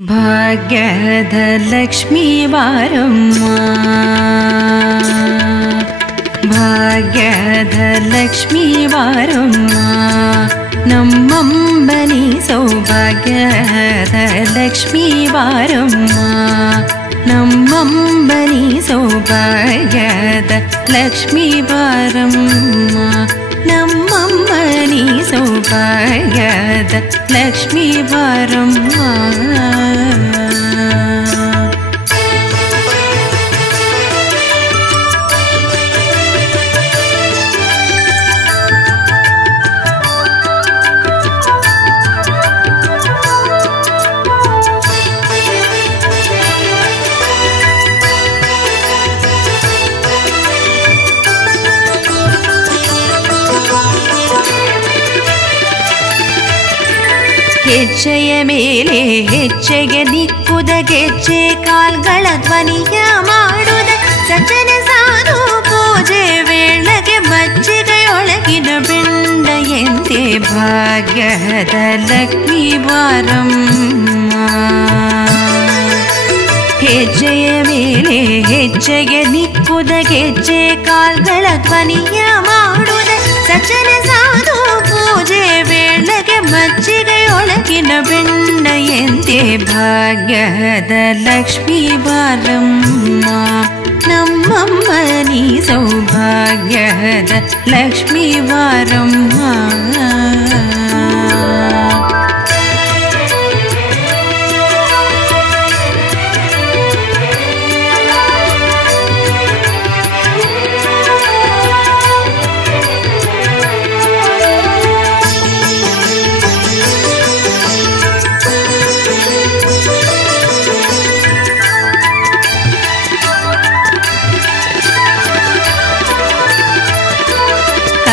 ಭಾಗ್ಯದ ಲಕ್ಷ್ಮೀ ಬಾರಮ್ಮ, ಭಾಗ್ಯದ ಲಕ್ಷ್ಮೀ ಬಾರಮ್ಮ, ನಮ್ಮಂಬನಿ ಸೌಭಾಗ್ಯದ ಲಕ್ಷ್ಮೀ ಬಾರಮ್ಮ, ನಮ್ಮಂಬನಿ ಸೌಭಾಗ್ಯದ ಲಕ್ಷ್ಮೀ ಬಾರಮ್ಮ, ನಮ್ಮಂಬನಿ ಸೌಭಾಗ್ಯದ ಲಕ್ಷ್ಮೀ ಬಾರಮ್ಮ. ಹೆಜ್ಜೆಯ ಮೇಲೆ ಹೆಜ್ಜೆಗೆ ನಿಕ್ಕುದ ಗೆಜ್ಜೆ ಕಾಲ್ಗಳ ಧ್ವನಿಯ ಮಾಡುದ ಸಜ್ಜನ ಸಾಧು ಪೂಜೆ ವೇಳೆಗೆ ಮಜ್ಜಿಗೆಯೊಳಗಿನ ಬೆಂಡ ಎಂತೆ ಭಾಗ್ಯದ ಲಕ್ಷ್ಮೀ ಬಾರಮ್ಮ. ಹೆಜ್ಜೆಯ ಮೇಲೆ ಹೆಜ್ಜೆಗೆ ನಿಕ್ಕುದ ಗೆಜ್ಜೆ ಕಾಲ್ಗಳ ಧ್ವನಿಯ ಮಾಡುದ ಸಜ್ಜನ ಸಾಧು ಪೂಜೆ ವೇಳೆಗೆ ಮಜ್ಜಿಗೆಯೊಳಗಿನ ಬೆಂಡ ಎಂತೆ ಭಾಗ್ಯದ ಲಕ್ಷ್ಮೀ ಬಾರಮ್ಮ, ನಮ್ಮಮ್ಮನಿ ಸೌಭಾಗ್ಯದ ಲಕ್ಷ್ಮೀ ಬಾರಮ್ಮ.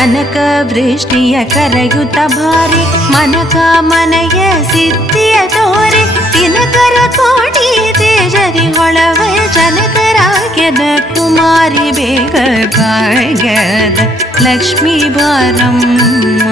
ಕನಕ ವೃಷ್ಟಿಯ ಕರೆಯುತ್ತ ಭಾರಿ ಮನಕ ಮನೆಯ ಸಿದ್ಧಿಯ ತೋರೆ ದಿನಕರ ಕೋಟಿ ತೇಜರಿ ಹೊಳವ ಜನಕರಾಗ್ಯದ ಕುಮಾರಿ ಬೇಗ ಭಾಗ್ಯದ ಲಕ್ಷ್ಮೀ ಬಾರಮ್ಮ.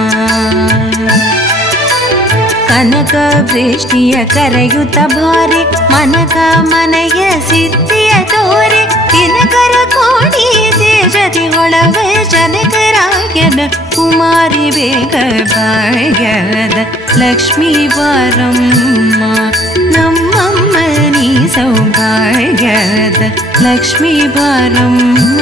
ಕನಕ ವೃಷ್ಟಿಯ ಕರೆಯುತ್ತ ಭಾರಿ ಮನಕ ಮನೆಯ ಸಿದ್ಧಿಯ ತೋರೆ ದಿನಕರ ಕೋಟಿ ತೇಜರಿ ಹೊಳವ ಜನಕರಾಗ್ಯದ ಕುಮಾರಿ ಬೇಗ ಭಾಗ್ಯದ ಲಕ್ಷ್ಮೀ ಬಾರಮ್ಮ, ನಮ್ಮಮ್ಮನಿ ಸೌಭಾಗ್ಯದ ಲಕ್ಷ್ಮೀ ಬಾರಮ್ಮ.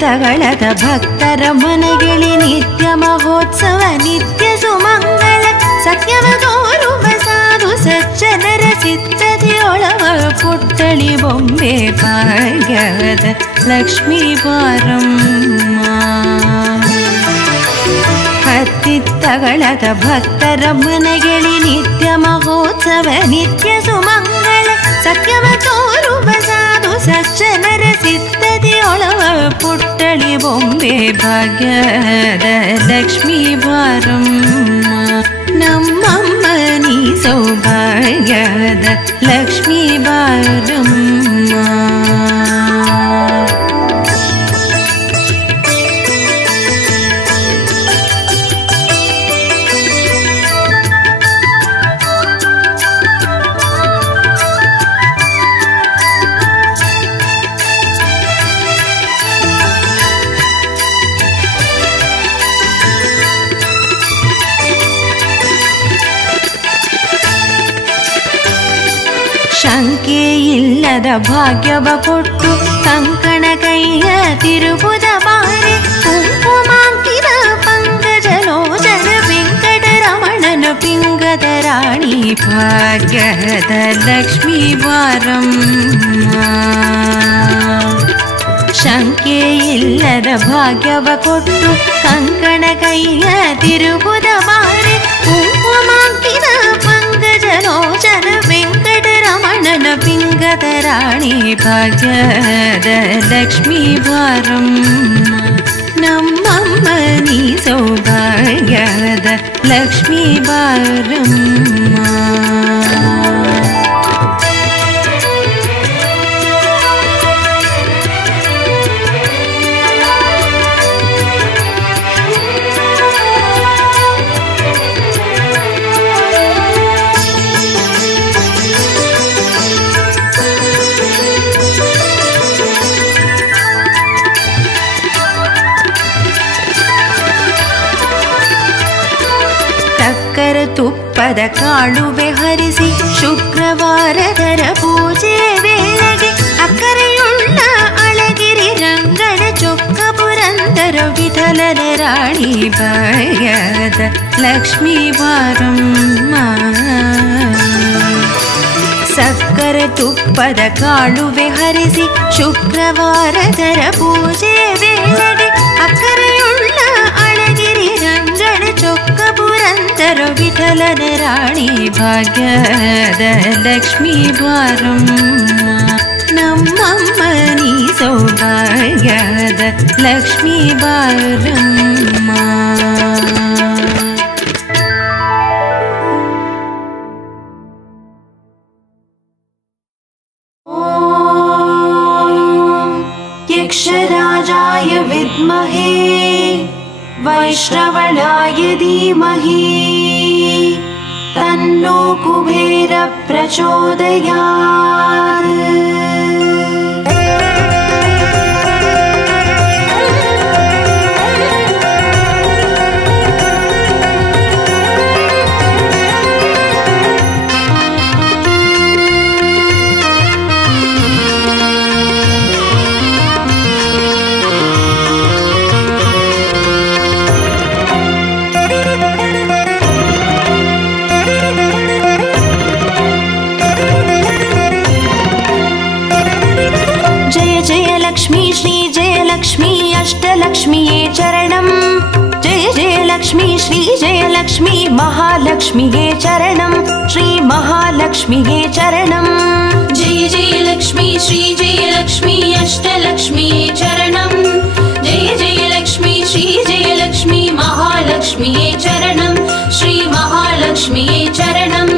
ತಗಳದ ಭಕ್ತರ ಮನೆಗಿಳಿ ನಿತ್ಯ ಮಹೋತ್ಸವ ನಿತ್ಯ ಸುಮಂಗಳ ಸತ್ಯವ ತೋರುವ ಸಾಧು ಸಜ್ಜನರ ಸಿದ್ಧತೆಯೊಳವ ಪುಟ್ಟಳಿ ಬೊಂಬೆ ಭಾಗ್ಯದ ಲಕ್ಷ್ಮೀ ಬಾರಮ್ಮ. ಹತ್ತಿತ್ತಗಳದ ಭಕ್ತರ ಮನೆಗಿಳಿ ನಿತ್ಯ ಮಹೋತ್ಸವ ನಿತ್ಯ ಸುಮಂಗಳ ಸತ್ಯವ ತೋರುವ ಸಾಧು ಸಜ್ಜನರ ಸಿದ್ಧತೆಯೊಳವ ಪುಟ್ಟಳಿ ಬೊಂಬೆ ಭಾಗ್ಯದ ಲಕ್ಷ್ಮೀ ಬಾರಮ್ಮ, ನಮ್ಮಮ್ಮನಿ ಸೌಭಾಗ್ಯದ ಲಕ್ಷ್ಮೀ ಬಾರಮ್ಮ. ಶಂಕೆ ಇಲ್ಲದ ಭಾಗ್ಯವ ಕೊಟ್ಟು ಕಂಕಣ ಕೈಯ ತಿರುಬುದ ಬಾರೆ ಕುಂಕುಮಾಂಕಿದ ಪಂಕಜಲೋಚನ ವೆಂಕಟರಮಣನ ಪಿಂಗದ ರಾಣಿ ಭಾಗ್ಯದ ಲಕ್ಷ್ಮೀ ಬಾರಮ್ಮ. ಶಂಕೆ ಇಲ್ಲದ ಭಾಗ್ಯವ ಕೊಟ್ಟು ಕಂಕಣ ಕೈಯ ತಿರುಬುದ ಬಾರೆ ಕುಂಕುಮಾಂಕಿದ ಪಂಕಜಲೋಚನ ವೆಂಕಟರಮಣನ ಪಿಂಗ ಭಾಗದ ರಾಣಿ ಭಾಗ್ಯದ ಲಕ್ಷ್ಮೀ ಬಾರಮ್ಮ ನಮ್ಮಮ್ಮ ನೀ ಸೌಭಾಗ್ಯದ ಲಕ್ಷ್ಮೀ ಬಾರಮ್ಮ ತುಪ್ಪದ ಕಾಳುವೆ ಹರಿಸಿ ಶುಕ್ರವಾರದರ ಪೂಜೆ ವೇಳೆಗೆ ಅಕ್ಕರೆಯುಳ್ಳ ಅಳಗಿರಿ ರಂಗನ ಚೊಕ್ಕ ಪುರಂದರ ವಿಠಲನ ರಾಣಿ ಭಾಗ್ಯದ ಲಕ್ಷ್ಮೀ ಬಾರಮ್ಮ ಸಕ್ಕರೆ ತುಪ್ಪದ ಕಾಳುವೆ ಹರಿಸಿ ಶುಕ್ರವಾರದರ ಪೂಜೆ ವೇಳೆಗೆ ಅಕ್ಕರೆಯುಳ್ಳ ಅಳಗಿರಿ ರಂಗನ ಚೊಕ್ಕ ಪುರಂದರ ವಿಠಲನ ರಾಣಿ ಭಾಗ್ಯದ ಲಕ್ಷ್ಮೀ ಬಾರಮ್ಮ ನಮ್ಮಮ್ಮ ನೀ ಸೌಭಾಗ್ಯದ ಲಕ್ಷ್ಮೀ ಬಾರಮ್ಮ यक्षराजाय विद्महे वैश्रवणाय धीमहि तन्नो कुबेर प्रचोदयात् अष्टलक्ष्मीये चरणं जय जय लक्ष्मी श्री जय लक्ष्मी महालक्ष्मीये चरणं श्री महालक्ष्मीये चरणं जय जय लक्ष्मी श्री जय लक्ष्मी अष्टलक्ष्मीये चरणं जय जय लक्ष्मी श्री जय लक्ष्मी महालक्ष्मीये चरणं श्री महालक्ष्मीये चरणं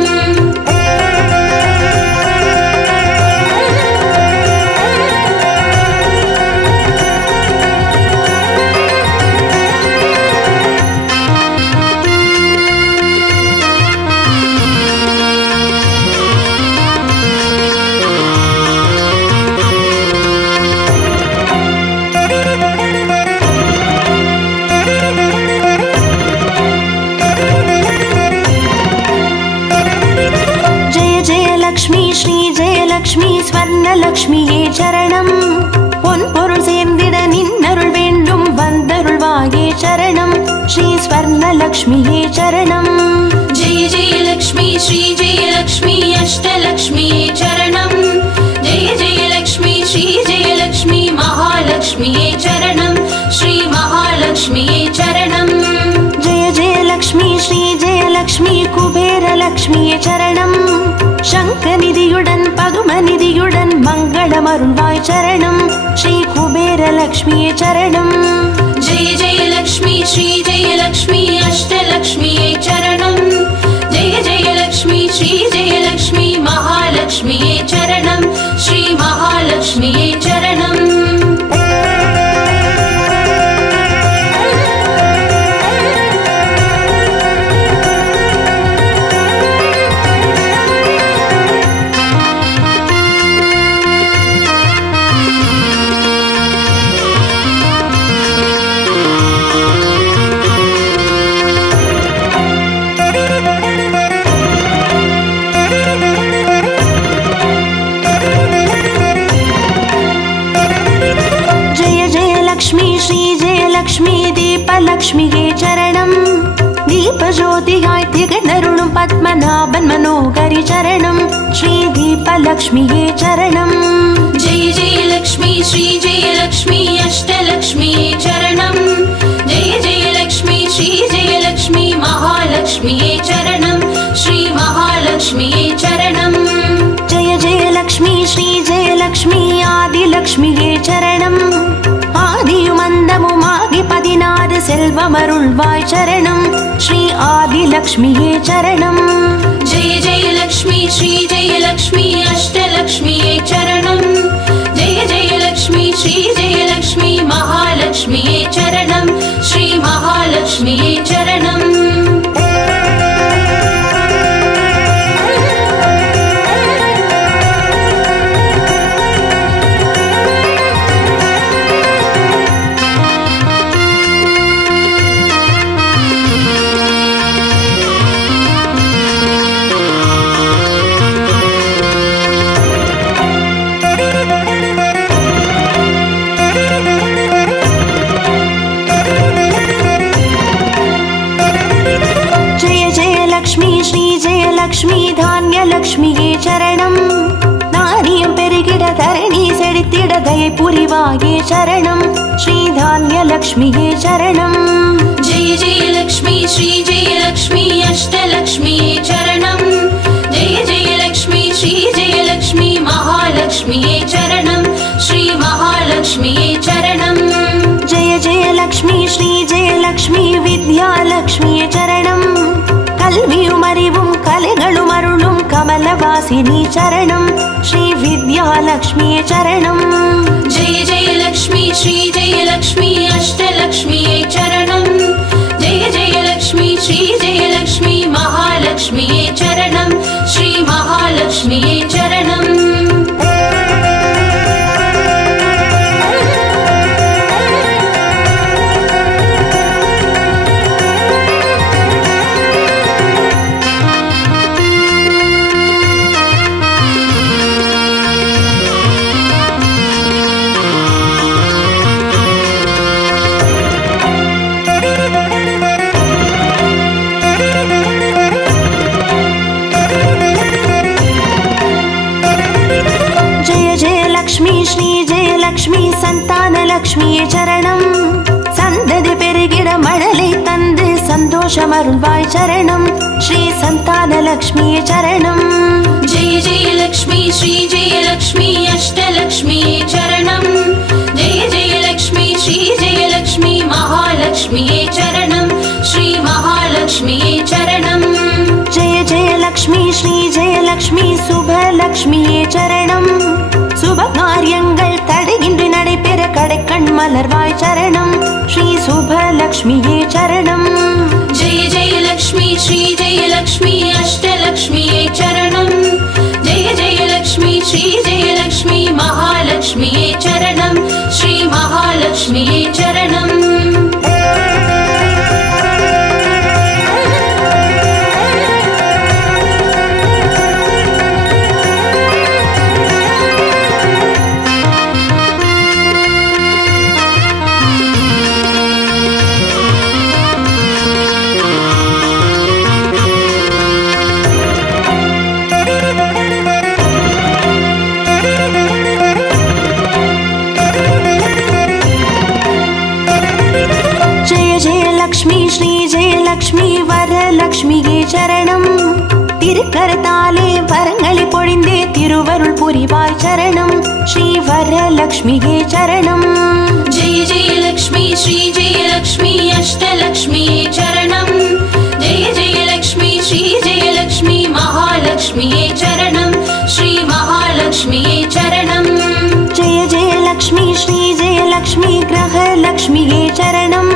லக்ஷ்மி ஸ்வர்ணலக்ஷ்மியே சரணம் பொன்பொருள் சேர்ந்திட நின்னருள் வேண்டும் வந்தருள்வாயே சரணம் ஸ்ரீ ஸ்வர்ணலக்ஷ்மியே சரணம் ஜெய ஜெய லக்ஷ்மி ஸ்ரீ ஜெய லக்ஷ்மி அஷ்டலக்ஷ்மியே சரணம் ஜெய ஜெய லக்ஷ்மி ஸ்ரீ ஜெய லக்ஷ்மி மகாலக்ஷ்மியே சரணம் ஸ்ரீ மகாலக்ஷ்மியே சரணம் ஜெய ஜெய லக்ஷ்மி ஸ்ரீ ஜெய லக்ஷ்மி குபேர லக்ஷ்மியே சரணம் शङ्खनिधियुडन् पदुमनिधियुडन् मङ्गलमरुळ्वाय चरणं श्री कुबेर लक्ष्मीये चरणं जय जय लक्ष्मी श्री जय लक्ष्मी अष्टलक्ष्मीये चरणं जय जय लक्ष्मी श्री जय लक्ष्मी महालक्ष्मीये चरणं श्री महालक्ष्मीये चरणं लक्ष्मीये चरणं दीपज्योतिगाय दिगणरुणं पद्मनाभन् मनोहरि चरणं श्री दीपलक्ष्मीये चरणं जय जय लक्ष्मी श्री जय लक्ष्मी अष्टलक्ष्मीये चरणं जय जय लक्ष्मी श्री जय लक्ष्मी महालक्ष्मीये चरणं श्री महालक्ष्मीये चरणं जय जय लक्ष्मी ஜெயலக்ஷ்மி ஸ்ரீ ஜெயலக்ஷ்மி ஆதிலக்ஷ்மியே சரணம். ஆதியும் அந்தமுமாகி 16 செல்வமருள்வாய் சரணம். ஸ்ரீ ஆதிலக்ஷ்மியே சரணம். जय जय लक्ष्मी श्री जय लक्ष्मी अष्टलक्ष्मीये चरणं. जय जय लक्ष्मी श्री जय लक्ष्मी महालक्ष्मीये चरणं. श्री महालक्ष्मीये चरणं. லக்ஷ்மி தான்யலக்ஷ்மியே சரணம். நாரியம் பெருகிட தரணி செழித்திட தயை புரிவாயே சரணம். ஸ்ரீ தான்யலக்ஷ்மியே சரணம். जय जय लक्ष्मी श्री जय लक्ष्मी अष्टलक्ष्मीये चरणं. जय जय लक्ष्मी श्री जय लक्ष्मी महालक्ष्मीये चरणं. श्री महालक्ष्मीये चरणं. जय जय लक्ष्मी श्री जय लक्ष्मी विद्यालक्ष्मिये चरणं. கல்வியும் அறிவும் கலைகளும் அருளும் கமலவாசினி சரணம். ஸ்ரீ வித்யாலக்ஷ்மியே சரணம். जय जय लक्ष्मी श्री जय लक्ष्मी अष्टलक्ष्मीये चरणं. जय जय लक्ष्मी श्री जय लक्ष्मी महालक्ष्मीये चरणं. श्री महालक्ष्मीये चरणं. சந்தானலக்ஷ்மியே சரணம். சந்ததி பெருகிட மழலை தந்து சந்தோஷமருள்வாய் சரணம். ஸ்ரீ சந்தானலக்ஷ்மியே சரணம். जय जय लक्ष्मी श्री जय लक्ष्मी अष्टलक्ष्मीये चरणं. जय जय लक्ष्मी श्री जय लक्ष्मी महालक्ष्मीये चरणं. श्री महालक्ष्मीये चरणं. जय जय लक्ष्मी श्री जय लक्ष्मी சுபலக்ஷ்மியே சரணம். சுப காரியங்கள் தடையின்றி நடைபெற கடைக்கண் மலர்வாய் சரணம். ஸ்ரீ சுபலக்ஷ்மியே சரணம். जय जय लक्ष्मी श्री जय लक्ष्मी अष्टलक्ष्मीये चरणं. जय जय लक्ष्मी श्री जय लक्ष्मी महालक्ष्मीये चरणं. श्री महालक्ष्मीये चरणं. ஸ்ரீ ஜெயலக்ஷ்மி வரலக்ஷ்மியே சரணம். திருக்கரத்தாலே வரங்களை பொழிந்தே திருவருள் புரிவாய் சரணம். ஸ்ரீ வரலக்ஷ்மியே சரணம். जय जय लक्ष्मी श्री जय लक्ष्मी अष्टलक्ष्मीये चरणं. जय जय लक्ष्मी श्री जय लक्ष्मी महालक्ष्मीये चरणं. श्री महालक्ष्मीये चरणं. जय जय लक्ष्मी श्री जय लक्ष्मी கிரகலக்ஷ்மியே சரணம்.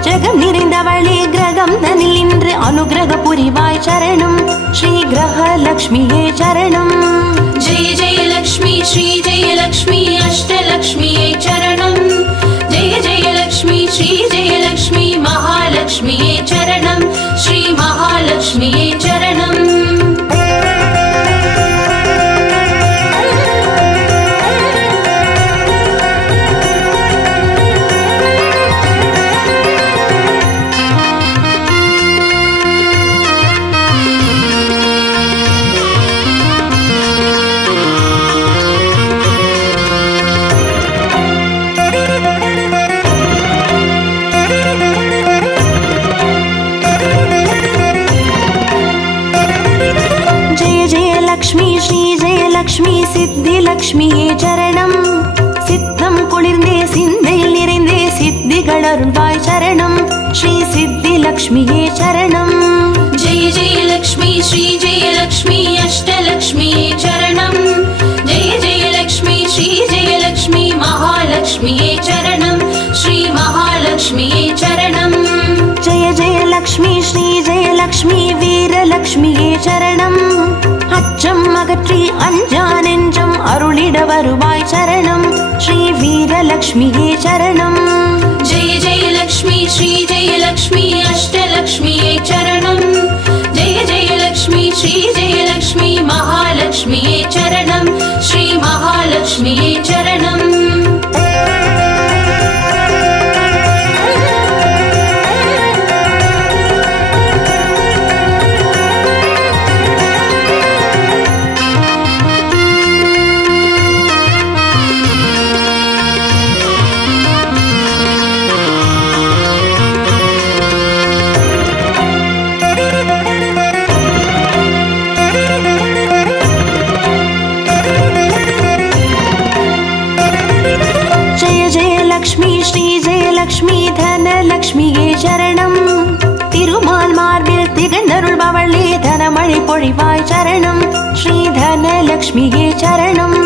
ஜெகம் நிறைந்தவளே கிரகம் தனில் இன்று அனுகிரக புரிவாய் சரணம். ஸ்ரீ கிரகலக்ஷ்மியே சரணம். जय जय लक्ष्मी श्री जय लक्ष्मी अष्टलक्ष्मीये चरणं. जय जय लक्ष्मी श्री जय लक्ष्मी महालक्ष्मीये चरणं. श्री महालक्ष्मीये चरणं. ஜெயலக்ஷ்மி சித்தி லக்ஷ்மியே சரணம் சித்தம் குளிர்ந்தே சிந்தையில் நிறைந்தே சித்திகள் அருள்வாய் சரணம் ஸ்ரீ சித்தி லக்ஷ்மியே சரணம் जय जय लक्ष्मी श्री जय लक्ष्मी अष्टलक्ष्मी चरणं जय जय लक्ष्मी श्री जय लक्ष्मी महालक्ष्मी चरणं श्री महालक्ष्मी चरणं जय जय लक्ष्मी श्री जय लक्ष्मी वीरलक्ष्मी चरणं அச்சம் அகற்றி அஞ்சா நெஞ்சம் அருளிட வருவாய் சரணம் ஸ்ரீ வீரலக்ஷ்மியே சரணம் जय जय लक्ष्मी श्री जय लक्ष्मी अष्टलक्ष्मी चरणं जय जय लक्ष्मी श्री जय लक्ष्मी महालक्ष्मी चरणं श्री महालक्ष्मी चरणं லக்ஷ்மி ஸ்ரீ ஜெயலக்ஷ்மி தனலக்ஷ்மியே சரணம் திருமால் மார்பில் திகழ்ந்தருள்பவளே தனமழை பொழிவாய் சரணம் ஸ்ரீ தனலக்ஷ்மியே சரணம்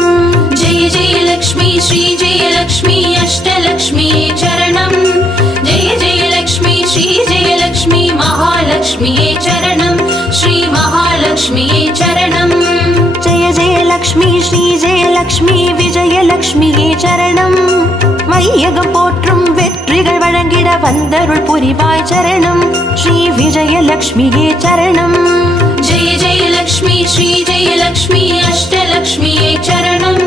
जय जय लक्ष्मी श्री जय लक्ष्मी अष्टलक्ष्मी चरणं जय जय लक्ष्मी श्री जय लक्ष्मी महालक्ष्मी चरणं श्री महालक्ष्मी चरणं जय जय लक्ष्मी श्री जय लक्ष्मी विजयलक्ष्मिये சரணம் வையகம் போற்றும் வெற்றிகள் வழங்கிட வந்தருள் புரிவாய் சரணம் ஸ்ரீ விஜயலக்ஷ்மியே சரணம் जय जय लक्ष्मी श्री जय लक्ष्मी अष्टलक्ष्मी चरणं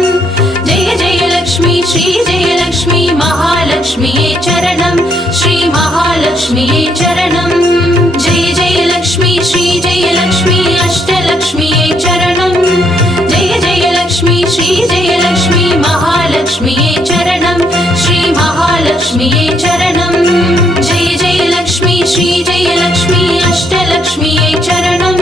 जय जय लक्ष्मी श्री जय लक्ष्मी महालक्ष्मी चरणं श्री महालक्ष्मी चरणं जय जय लक्ष्मी श्री जय लक्ष्मी अष्टलक्ष्मी चरणं जय जय लक्ष्मी श्री जय लक्ष्मी महालक्ष्मी चरणं श्री महालक्ष्मी चरणं जय जय लक्ष्मी श्री जय लक्ष्मी अष्टलक्ष्मी चरणं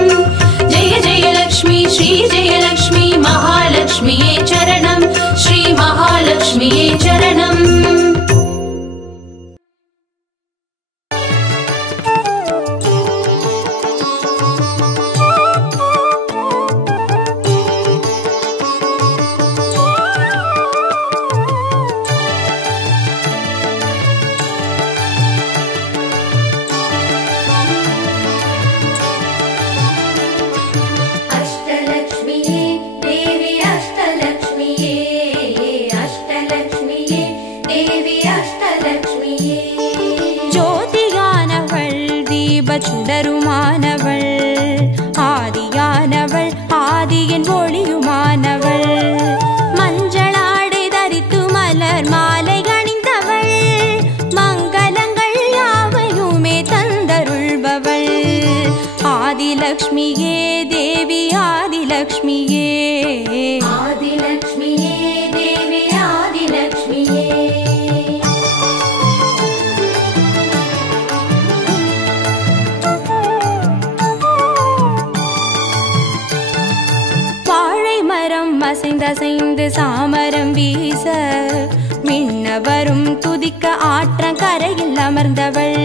जय जय लक्ष्मी श्री जय लक्ष्मी महालक्ष्मी चरणं श्री महालक्ष्मी चरणं சுடருமானவள் ஆதியானவள் ஆதியின் ஒளியுமானவள் மஞ்சளாடை தரித்து மலர் மாலை அணிந்தவள் மங்களங்கள் யாவையுமே தந்தருள்பவள் ஆதிலக்ஷ்மியே தேவி ஆதிலக்ஷ்மியே आदिलक्ष्मी देवी आदिलक्ष्मी வாழை மரம் அசைந்தசைந்து சாமரம் வீச மின்னவரும் துதிக்க ஆற்றங்கரையில் அமர்ந்தவள்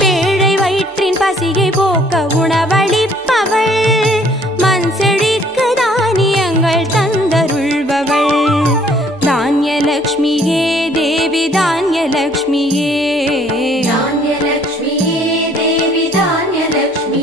பேழை வயிற்றின் பசியை போக்க உணவளிப்பவள் மண் செழிக்க தானியங்கள் தந்தருள்பவள் தானியலக்ஷ்மியே தேவி தானியலக்ஷ்மியே धान्यलक्ष्मी देवी धान्यलक्ष्मी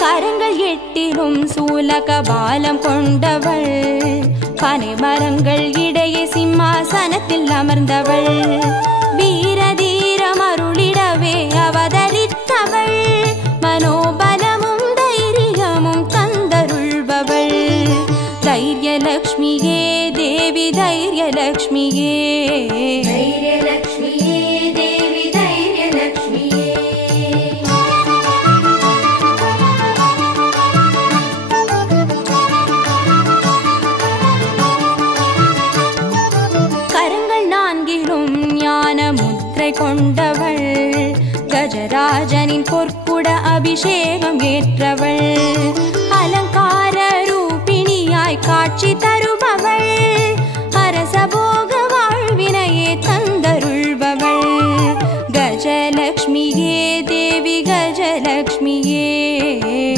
கரங்கள் எட்டிலும் சூலக பாலம் கொண்டவள் பனை மரங்கள் இடையே சிம்மாசனத்தில் அமர்ந்தவள் வீர தீரம் அருளிடவே அவதரித்தவள் மனோபலமும் தைரியமும் தந்தருள்பவள் தைரியலக்ஷ்மியே தேவி தைரியலக்ஷ்மியே धैर्यलक्ष्मी देवी धैर्यलक्ष्मी கரங்கள் நான்கிலும் ஞான தலை கொண்டவள், கஜராஜனின் பொற்குட அபிஷேகம் ஏற்றவள், அலங்கார ரூபிணியாய் காட்சி தருபவள், அரசபோக வாழ்வினையே தந்தருள்பவள், கஜலக்ஷ்மியே தேவி கஜலக்ஷ்மியே,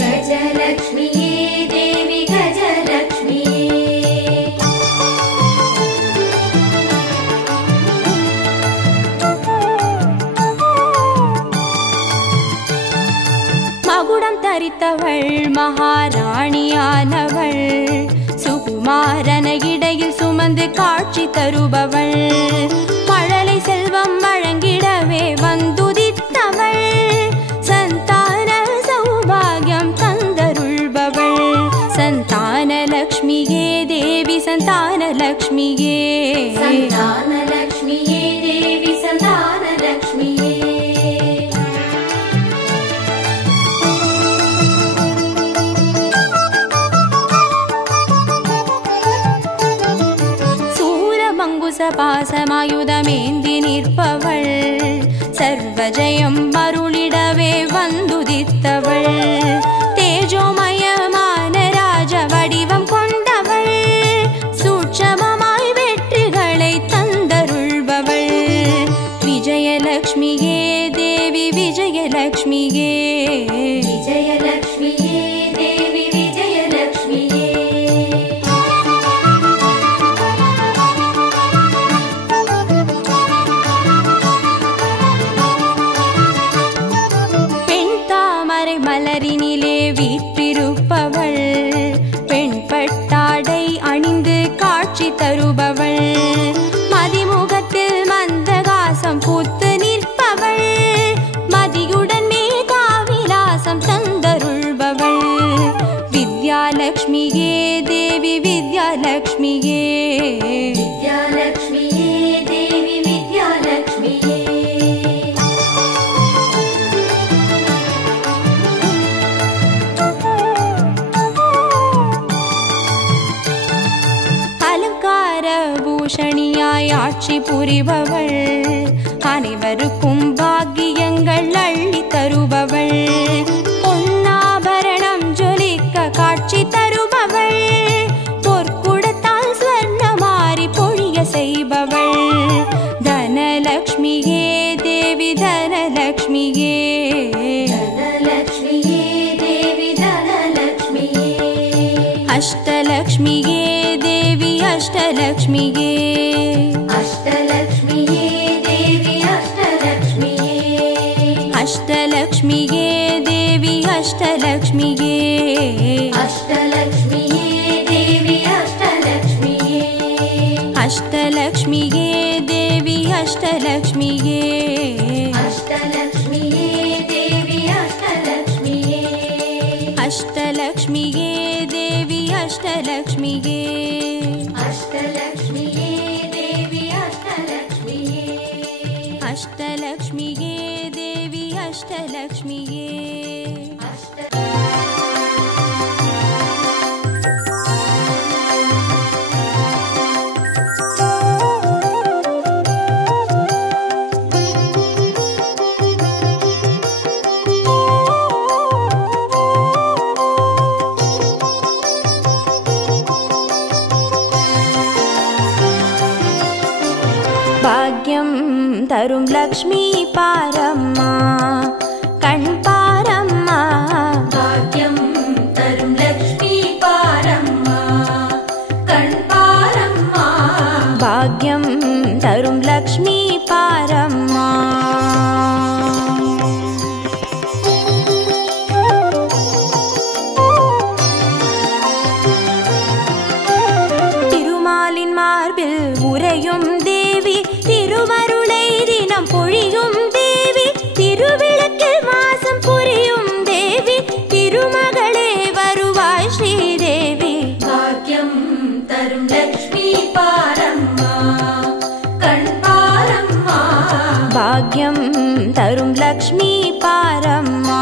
கஜலக்ஷ்மியே தேவி கஜலக்ஷ்மியே. மகுடம் தரித்தவள் மகாராணியானவள், சுகுமாரன இடையில் சுமந்து காட்சி தருபவள், மழலை செல்வம் வழங்கிடவே வந்துதித்தவள், சந்தான சௌபாகியம் தந்தருள்பவள், சந்தான லக்ஷ்மியே தேவி சந்தான லக்ஷ்மியே, சந்தான லக்ஷ்மியே தேவி சந்தான லக்ஷ்மியே. பாசமாயுதமேந்தி நிற்பவள், சர்வஜயம் அருளிடவே வந்துதித்தவள், தேஜோமயமான ராஜ வடிவம் கொண்டவள், சூட்சமமாய் வெற்றிகளை தந்தருள்பவள், விஜயலக்ஷ்மியே தேவி விஜயலக்ஷ்மியே, விஜயலக்ஷ்மியே தேவி விஜயலக்ஷ்மியே. மலரினிலே வீற்றிருப்பவள், பெண் பட்டாடை அணிந்து காட்சி தருபவள், மதிமுகத்தில் மந்தகாசம் பூத்து நிற்பவள், மதியுடன் மேகாவிலாசம் தந்தருள்பவள், வித்யாலக்ஷ்மியே தேவி வித்யாலக்ஷ்மியே, வித்யாலக்ஷ்மியே தேவி வித்யாலக்ஷ்மியே. பூஷணியாய் ஆட்சி புரிபவள், அனைவருக்கும் பாக்கியங்கள் அள்ளி தருபவள், பொன்னாபரணம் ஜொலிக்க காட்சி தருபவள், பொற்குடத்தால் ஸ்வர்ணமாரி பொழிய செய்பவள், தனலக்ஷ்மியே தேவி தனலக்ஷ்மியே, தனலக்ஷ்மியே தேவி தனலக்ஷ்மியே. அஷ்டலக்ஷ்மியே தேவி அஷ்டலக்ஷ்மியே, அஷ்டலக்ஷ்மியே தேவி அஷ்டலக்ஷ்மியே. அஷ்டலக்ஷ்மியே தேவி அஷ்டலக்ஷ்மியே, அஷ்டலக்ஷ்மியே தேவி அஷ்டலக்ஷ்மியே. அஷ்டலக்ஷ்மியே தேவி அஷ்டலக்ஷ்மியே, அஷ்டலக்ஷ்மியே தேவி அஷ்டலக்ஷ்மியே. அஷ்டலக்ஷ்மியே தேவி அஷ்டலக்ஷ்மியே, அஷ்டலக்ஷ்மியே தேவி அஷ்டலக்ஷ்மியே. அஷ்டலக்ஷ்மியே தேவி அஷ்டலக்ஷ்மியே. பாக்யம் தரும் லக்ஷ்மி பாரம்மா, கண் பாரம்மா, பாக்யம் தரும் லக்ஷ்மி பாரம்மா, கண் பாரம்மா. பாக்யம் தரும் லக்ஷ்மி பாரம்மா. திருமாலின் மார்பில் உறையும் தேவி, திருவருளை தினம் பொழியும் தேவி, திருவிளக்கில் வாசம் புரியும் தேவி, திருமகளே வருவாய் ஸ்ரீதேவி. பாக்யம் தரும் லக்ஷ்மி பாரம்மா, கண் பாரம்மா. பாக்யம் தரும் லக்ஷ்மி பாரம்மா.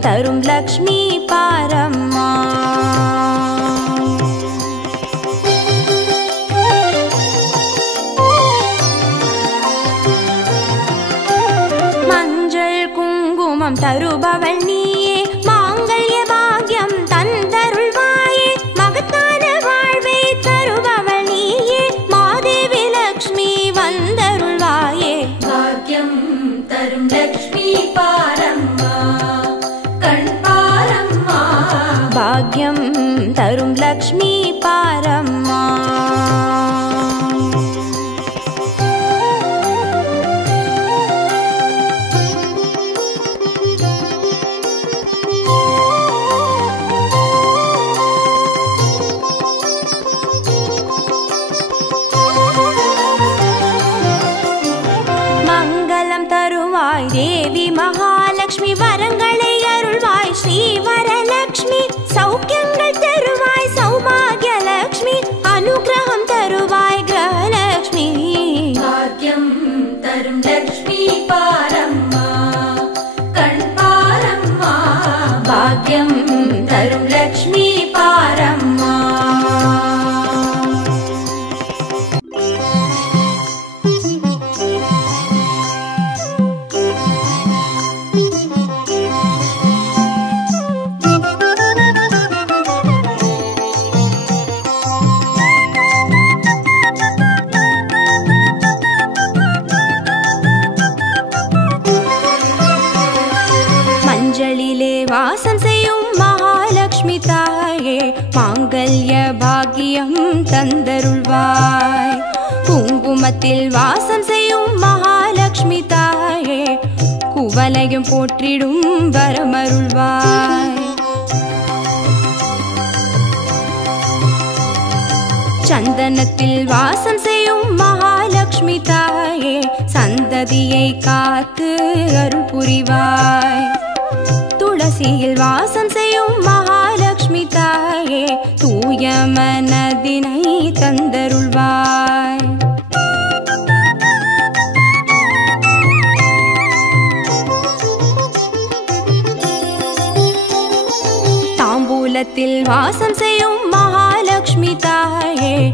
தரும் லக்ஷ்மி பாரம்மா. மஞ்சள் குங்குமம் தருபவள் நீயே, மாங்கல்ய பாக்யம் தந்தருள்வாயே, மகத்தான வாழ்வை தருபவள் நீயே, மாதேவி லக்ஷ்மி வந்தருள்வாயே. பாக்யம் தரும் லக்ஷ்மி பாரம்மா, கண் பாரம்மா. பாக்யம் தரும் லக்ஷ்மி பாரம்மா. தேவி மகாலட்சுமி வரங்களை அருள்வாய், ஸ்ரீ வரலட்சுமி சௌக்கியங்கள் தருவாய், சௌபாகிய லட்சுமி அனுகிரகம் தருவாய், கிரகலட்சுமி. பாக்யம் தரும் லக்ஷ்மி பாரம்மா, கண் பாரம்மா. பாக்யம் தரும் லக்ஷ்மி பாரம்மா. வாசம் செய்யும் மகாலட்சுமி தாயே, மாங்கல்ய பாக்கியம் தந்தருள்வாய். குங்குமத்தில் வாசம் செய்யும் மகாலட்சுமி தாயே, குவலையும் போற்றிடும் வரமருள்வாய். சந்தனத்தில் வாசம் செய்யும் மகாலட்சுமி தாயே, சந்ததியை காத்து அருள் புரிவாய். துளசியில் வாசம் செய்யும் மகாலட்சுமி தாயே, தூய மனதினை தந்தருள்வாய். தாம்பூலத்தில் வாசம் செய்யும் மகாலட்சுமி தாயே,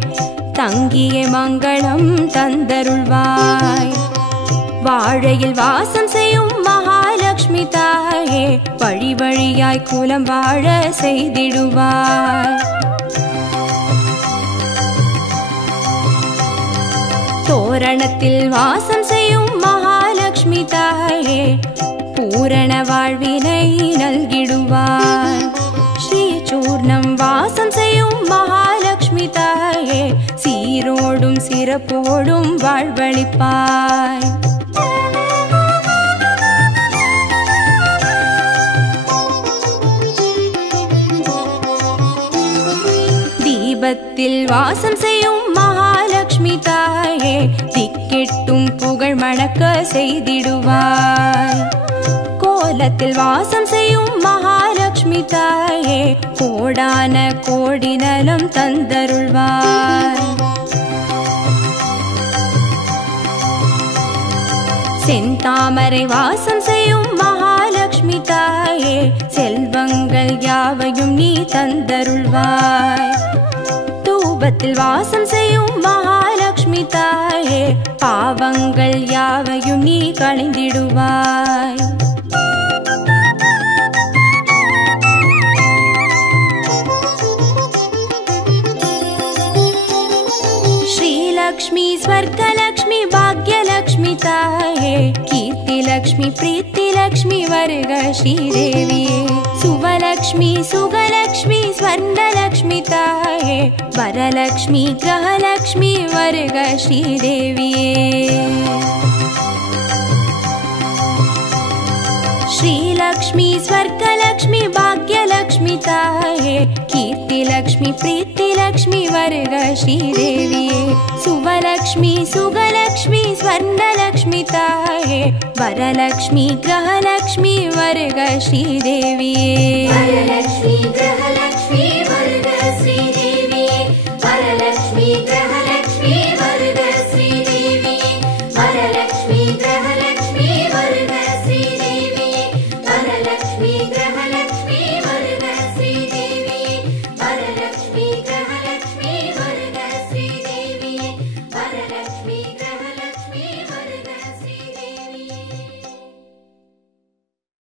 தங்கிய மங்களம் தந்தருள்வாய். வாழையில் வாசம் செய்யும் மகாலட்சுமி தாயே, வழி வழியாய் குலம் வாழ செய்திடுவாய். தோரணத்தில் வாசம் செய்யும் மகாலட்சுமி தாயே, பூரண வாழ்வினை நல்கிடுவாய். ஸ்ரீ சூர்ணம் வாசம் செய்யும் மகாலட்சுமி தாயே, சீரோடும் சிறப்போடும் வாழ்வளிப்பாய். தீபத்தில் வாசம் செய்யும் மகாலட்சுமி தாயே, திக்கெட்டும் புகழ் மணக்க செய்திடுவாய். கோலத்தில் வாசம் செய்யும் மகாலட்சுமி தாயே, கோடான கோடி நலம் தந்தருள்வாய். செந்தாமரை வாசம் செய்யும் மகாலட்சுமி தாயே, செல்வங்கள் யாவையும் நீ தந்தருள்வாய். தூபத்தில் வாசம் செய்யும் மகாலட்சுமி தாயே, பாவங்கள் யாவையும் நீ களைந்திடுவாய். श्रीलक्ष्मी स्वर्गलक्ष्मी भाग्यलक्ष्मी ताये, कीर्तिलक्ष्मी प्रीतिलक्ष्मी वर्ग श्रीदेविये. सुवलक्ष्मी सुगलक्ष्मी स्वर्णलक्ष्मी ताये, वरलक्ष्मी ग्रहलक्ष्मी वर्ग श्रीदेविये. श्रीलक्ष्मी स्वर्गलक्ष्मी भाग्यलक्ष्मी ताये, कीर्तिलक्ष्मी प्रीतिलक्ष्मी वर्ग श्रीदेविये. सुवलक्ष्मी सुगलक्ष्मी स्वर्णलक्ष्मी ताये, वरलक्ष्मी ग्रहलक्ष्मी वर्ग श्रीदेविये. वरलक्ष्मी ग्रहलक्ष्मी